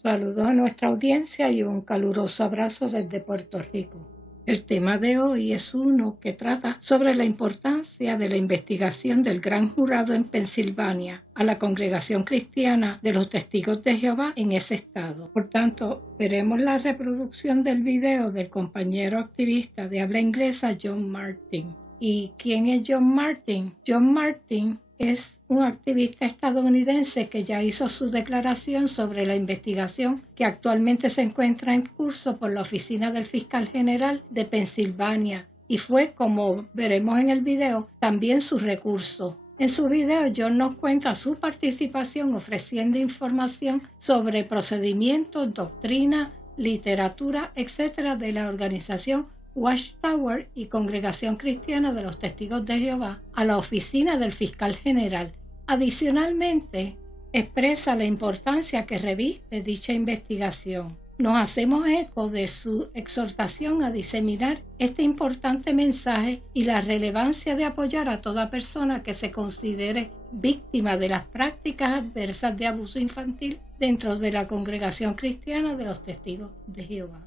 Saludos a nuestra audiencia y un caluroso abrazo desde Puerto Rico. El tema de hoy es uno que trata sobre la importancia de la investigación del Gran Jurado en Pennsylvannia a la Congregación Cristiana de los Testigos de Jehová en ese estado. Por tanto, veremos la reproducción del video del compañero activista de habla inglesa John Martin. ¿Y quién es John Martin? John Martin es un activista estadounidense que ya hizo su declaración sobre la investigación que actualmente se encuentra en curso por la Oficina del Fiscal General de Pennsylvannia y fue, como veremos en el video, también su recurso. En su video, John nos cuenta su participación ofreciendo información sobre procedimientos, doctrina, literatura, etc. de la organización Watchtower y Congregación Cristiana de los Testigos de Jehová a la Oficina del Fiscal General. Adicionalmente, expresa la importancia que reviste dicha investigación. Nos hacemos eco de su exhortación a diseminar este importante mensaje y la relevancia de apoyar a toda persona que se considere víctima de las prácticas adversas de abuso infantil dentro de la Congregación Cristiana de los Testigos de Jehová.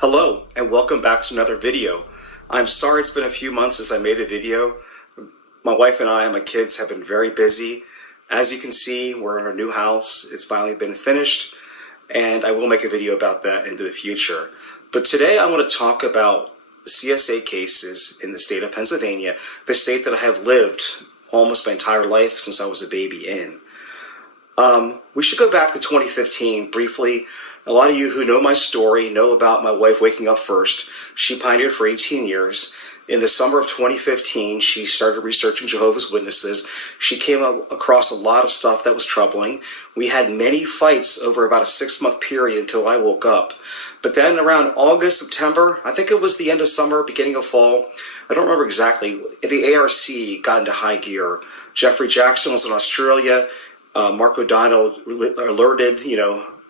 Hello, and welcome back to another video. I'm sorry it's been a few months since I made a video. My wife and I and my kids have been very busy. As you can see, we're in our new house. It's finally been finished, and I will make a video about that into the future. But today I want to talk about CSA cases in the state of Pennsylvania, the state that I have lived almost my entire life since I was a baby in. We should go back to 2015 briefly. A lot of you who know my story know about my wife waking up first. She pioneered for 18 years. In the summer of 2015, she started researching Jehovah's Witnesses. She came across a lot of stuff that was troubling. We had many fights over about a 6-month period until I woke up. But then around August, September, I think it was the end of summer, beginning of fall, I don't remember exactly, the ARC got into high gear. Jeffrey Jackson was in Australia. Mark O'Donnell alerted,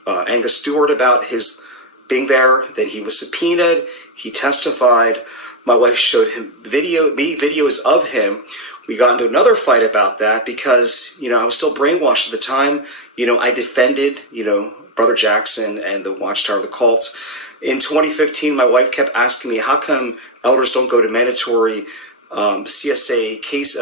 Angus Stewart about his being there. Then he was subpoenaed. He testified. My wife showed him videos of him. We got into another fight about that because, I was still brainwashed at the time. I defended, Brother Jackson and the Watchtower of the cult. In 2015, my wife kept asking me, how come elders don't go to mandatory CSA case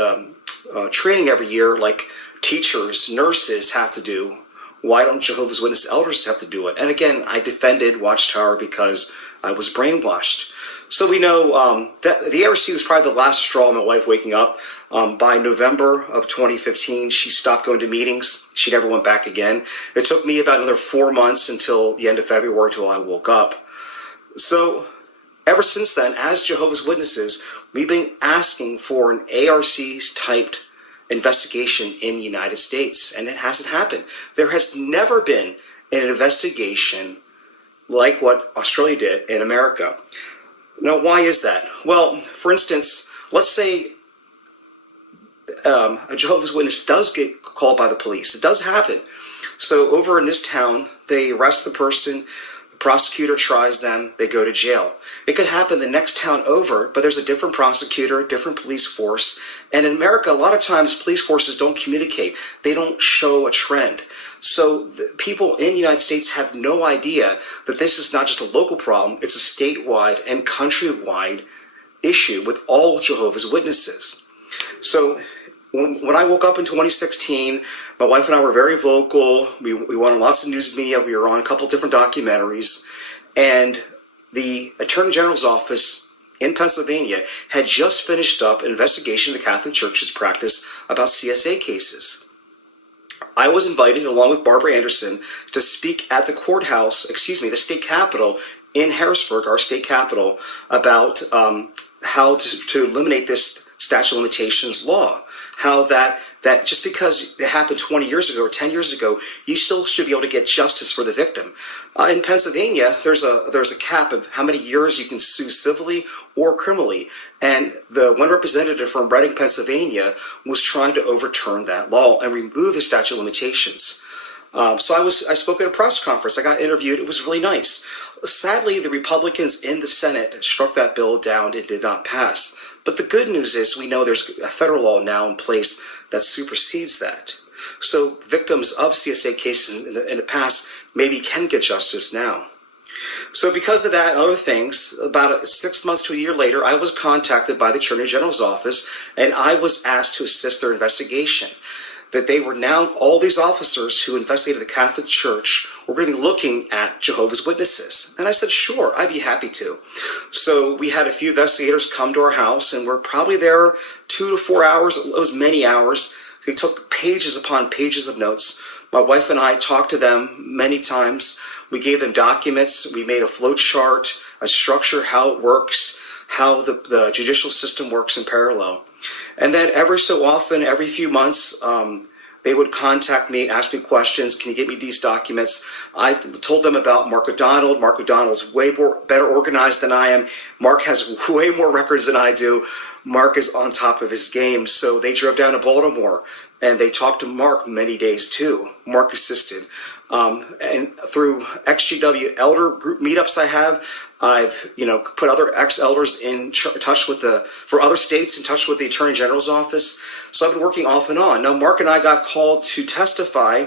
training every year like teachers, nurses have to do? Why don't Jehovah's Witness elders have to do it? And again, I defended Watchtower because I was brainwashed. So we know that the ARC was probably the last straw of my wife waking up. By November of 2015, she stopped going to meetings. She never went back again. It took me about another 4 months until the end of February until I woke up. So ever since then, as Jehovah's Witnesses, we've been asking for an ARC-typed investigation in the United States, and it hasn't happened. There has never been an investigation like what Australia did in America. Now, why is that? Well, for instance, let's say a Jehovah's Witness does get called by the police. It does happen. So over in this town, they arrest the person, the prosecutor tries them, they go to jail. It could happen the next town over, but there's a different prosecutor, different police force. And in America, a lot of times police forces don't communicate. They don't show a trend. So the people in the United States have no idea that this is not just a local problem, it's a statewide and countrywide issue with all Jehovah's Witnesses. So when I woke up in 2016, my wife and I were very vocal. We went on lots of news media. We were on a couple different documentaries. And the Attorney General's office in Pennsylvania had just finished up an investigation of the Catholic Church's practice about CSA cases. I was invited, along with Barbara Anderson, to speak at the courthouse, the state capitol in Harrisburg, our state capital, about how to eliminate this statute of limitations law. How that just because it happened 20 years ago or 10 years ago, you still should be able to get justice for the victim. In Pennsylvania, there's a cap of how many years you can sue civilly or criminally. And the one representative from Reading, Pennsylvania, was trying to overturn that law and remove the statute of limitations. So I spoke at a press conference. I got interviewed. It was really nice. Sadly, the Republicans in the Senate struck that bill down. It did not pass. But the good news is we know there's a federal law now in place that supersedes that. So victims of CSA cases in the past maybe can get justice now. So because of that and other things, about 6 months to a year later, I was contacted by the Attorney General's office, and I was asked to assist their investigation. That they were now, all these officers who investigated the Catholic Church were going to be looking at Jehovah's Witnesses. And I said, sure, I'd be happy to. So we had a few investigators come to our house, and we're probably there 2 to 4 hours. It was many hours. They took pages upon pages of notes. My wife and I talked to them many times. We gave them documents. We made a flow chart, a structure, how it works, how the judicial system works in parallel. And then every so often, every few months, they would contact me, ask me questions. Can you get me these documents? I told them about Mark O'Donnell. Mark O'Donnell's way better organized than I am. Mark has way more records than I do. Mark is on top of his game. So they drove down to Baltimore, and they talked to Mark many days too. Mark assisted. And through XGW elder group meetups I've put other ex-elders in touch with for other states, in touch with the Attorney General's office. So I've been working off and on. Now, Mark and I got called to testify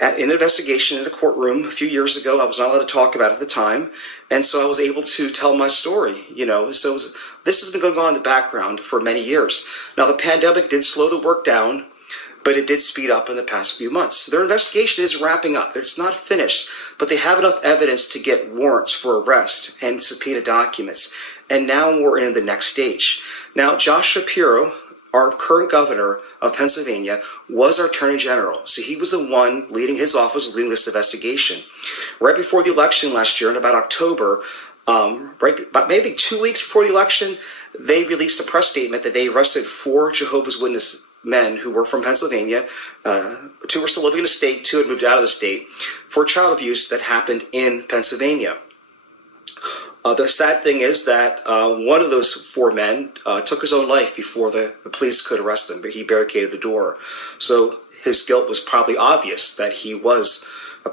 in an investigation in a courtroom a few years ago. I was not allowed to talk about it at the time. And so I was able to tell my story, So this has been going on in the background for many years. Now, the pandemic did slow the work down, but it did speed up in the past few months. Their investigation is wrapping up. It's not finished, but they have enough evidence to get warrants for arrest and subpoena documents. And now we're in the next stage. Now, Josh Shapiro, our current governor of Pennsylvania, was our Attorney General. So he was the one leading, his office was leading this investigation. Right before the election last year, in about October, about maybe 2 weeks before the election, they released a press statement that they arrested 4 Jehovah's Witness men who were from Pennsylvania. 2 were still living in the state, 2 had moved out of the state, for child abuse that happened in Pennsylvania. The sad thing is that one of those 4 men took his own life before the police could arrest him, but he barricaded the door. So his guilt was probably obvious that he was a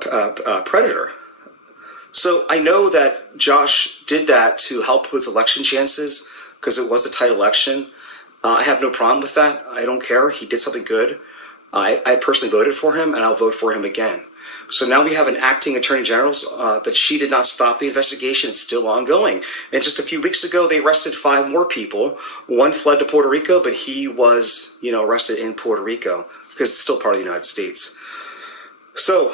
predator. So I know that Josh did that to help with election chances because it was a tight election. I have no problem with that. I don't care. He did something good. I personally voted for him, and I'll vote for him again. So now we have an acting Attorney General, but she did not stop the investigation. It's still ongoing. And just a few weeks ago, they arrested 5 more people. 1 fled to Puerto Rico, but he was, arrested in Puerto Rico because it's still part of the United States. So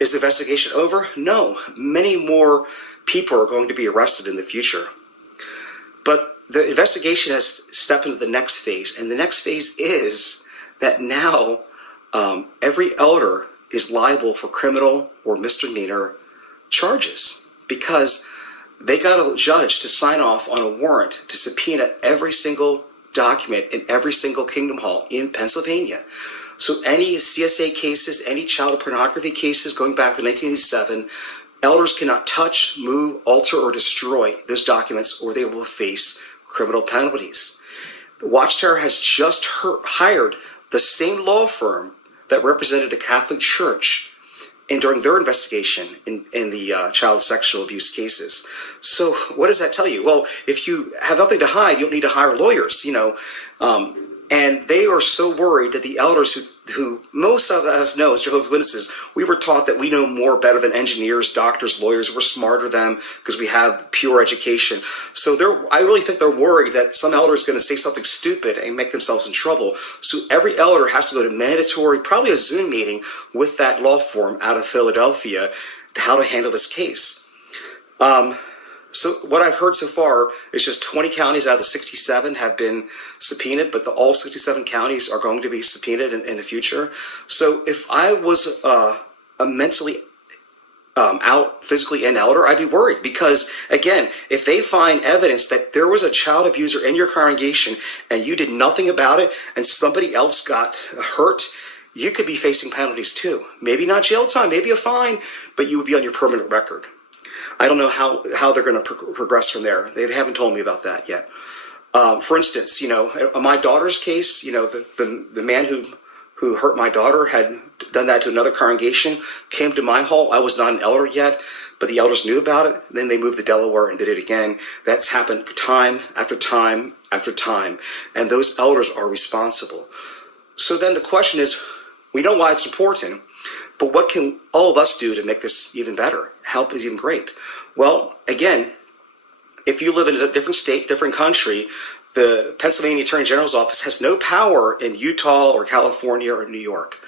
is the investigation over? No. Many more people are going to be arrested in the future. But the investigation has stepped into the next phase, and the next phase is that now every elder is liable for criminal or misdemeanor charges because they got a judge to sign off on a warrant to subpoena every single document in every single Kingdom Hall in Pennsylvania. So any CSA cases, any child pornography cases going back to 1987, elders cannot touch, move, alter, or destroy those documents, or they will face criminal penalties. The Watchtower has just hired the same law firm that represented the Catholic Church during their investigation in the child sexual abuse cases. So what does that tell you? Well, if you have nothing to hide, you don't need to hire lawyers, and they are so worried that the elders who most of us know as Jehovah's Witnesses, we were taught that we know more better than engineers, doctors, lawyers. We're smarter than them because we have pure education. So I really think they're worried that some elder is going to say something stupid and make themselves in trouble. So every elder has to go to mandatory, probably a Zoom meeting with that law firm out of Philadelphia, how to handle this case. So what I've heard so far is just 20 counties out of the 67 have been subpoenaed, but all 67 counties are going to be subpoenaed in the future. So if I was a mentally out physically an elder, I'd be worried because, again, if they find evidence that there was a child abuser in your congregation and you did nothing about it and somebody else got hurt, you could be facing penalties too. Maybe not jail time, maybe a fine, but you would be on your permanent record. I don't know how they're going to progress from there. They haven't told me about that yet. For instance, in my daughter's case, the man who hurt my daughter had done that to another congregation, came to my hall. I was not an elder yet, but the elders knew about it. Then they moved to Delaware and did it again. That's happened time after time after time, and those elders are responsible. So then the question is, We know why it's important, but what can all of us do to make this even better? Help is even great. Well, again, if you live in a different state, different country, the Pennsylvania Attorney General's office has no power in Utah or California or New York.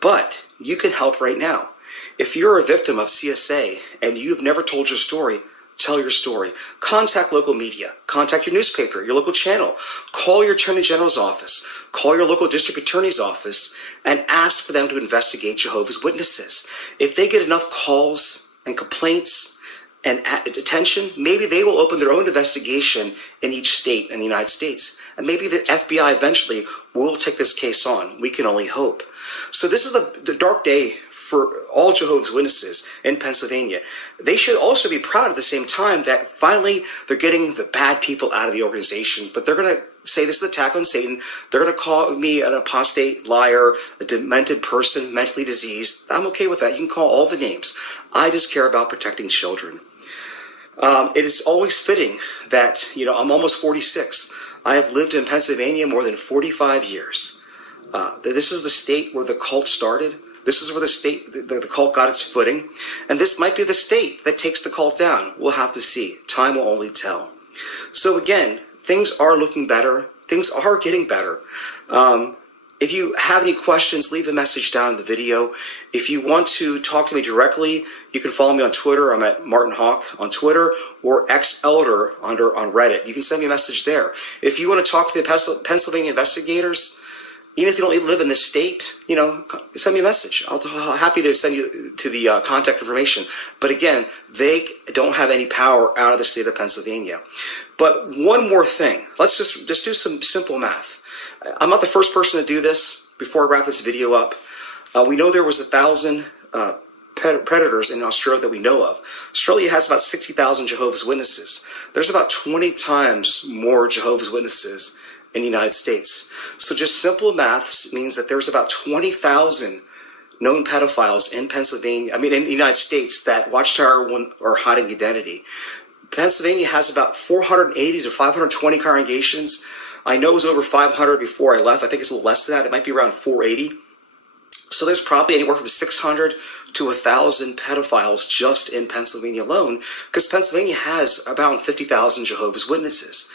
But you can help right now. If you're a victim of CSA and you've never told your story, tell your story. Contact local media. Contact your newspaper, your local channel. Call your Attorney General's office. Call your local district attorney's office and ask for them to investigate Jehovah's Witnesses. If they get enough calls and complaints and attention, maybe they will open their own investigation in each state in the United States. And maybe the FBI eventually will take this case on. We can only hope. So this is the dark day for all Jehovah's Witnesses in Pennsylvania. They should also be proud at the same time that finally they're getting the bad people out of the organization. But they're going to say this is an attack on Satan. They're going to call me an apostate, liar, a demented person, mentally diseased. I'm okay with that. You can call all the names. I just care about protecting children. It is always fitting that, I'm almost 46. I have lived in Pennsylvania more than 45 years. This is the state where the cult started. This is where the cult got its footing. And this might be the state that takes the cult down. We'll have to see. Time will only tell. So again, things are looking better. Things are getting better. If you have any questions, leave a message down in the video. If you want to talk to me directly, you can follow me on Twitter. I'm at Martin Hawk on Twitter, or XElder on Reddit. You can send me a message there. If you want to talk to the Pennsylvania investigators, even if you don't live in this state, send me a message. I'm happy to send you to the contact information. But again, they don't have any power out of the state of Pennsylvania. But one more thing. Let's just do some simple math. I'm not the first person to do this. Before I wrap this video up, we know there was 1,000 predators in Australia that we know of. Australia has about 60,000 Jehovah's Witnesses. There's about 20 times more Jehovah's Witnesses in the United States. So just simple math means that there's about 20,000 known pedophiles in in the United States that Watchtower are hiding identity. Pennsylvania has about 480 to 520 congregations. I know it was over 500 before I left. I think it's a little less than that. It might be around 480. So there's probably anywhere from 600 to 1,000 pedophiles just in Pennsylvania alone, because Pennsylvania has about 50,000 Jehovah's Witnesses.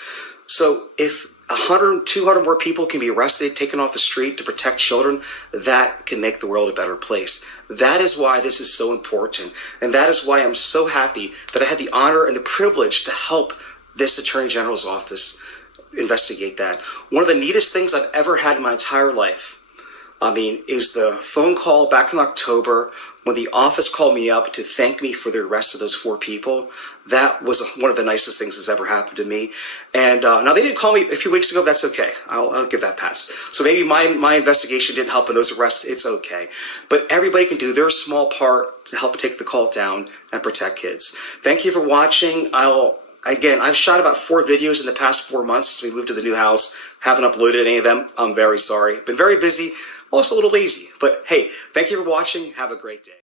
So if 100, 200 more people can be arrested, taken off the street to protect children, that can make the world a better place. That is why this is so important. And that is why I'm so happy that I had the honor and the privilege to help this Attorney General's office investigate that. One of the neatest things I've ever had in my entire life, is the phone call back in October when the office called me up to thank me for the arrest of those 4 people. That was one of the nicest things that's ever happened to me. And now they didn't call me a few weeks ago. That's okay. I'll give that pass. So maybe my investigation didn't help in those arrests. It's okay. But everybody can do their small part to help take the cult down and protect kids. Thank you for watching. I've shot about 4 videos in the past 4 months since we moved to the new house. Haven't uploaded any of them. I'm very sorry. Been very busy. Also a little lazy. But hey, thank you for watching. Have a great day.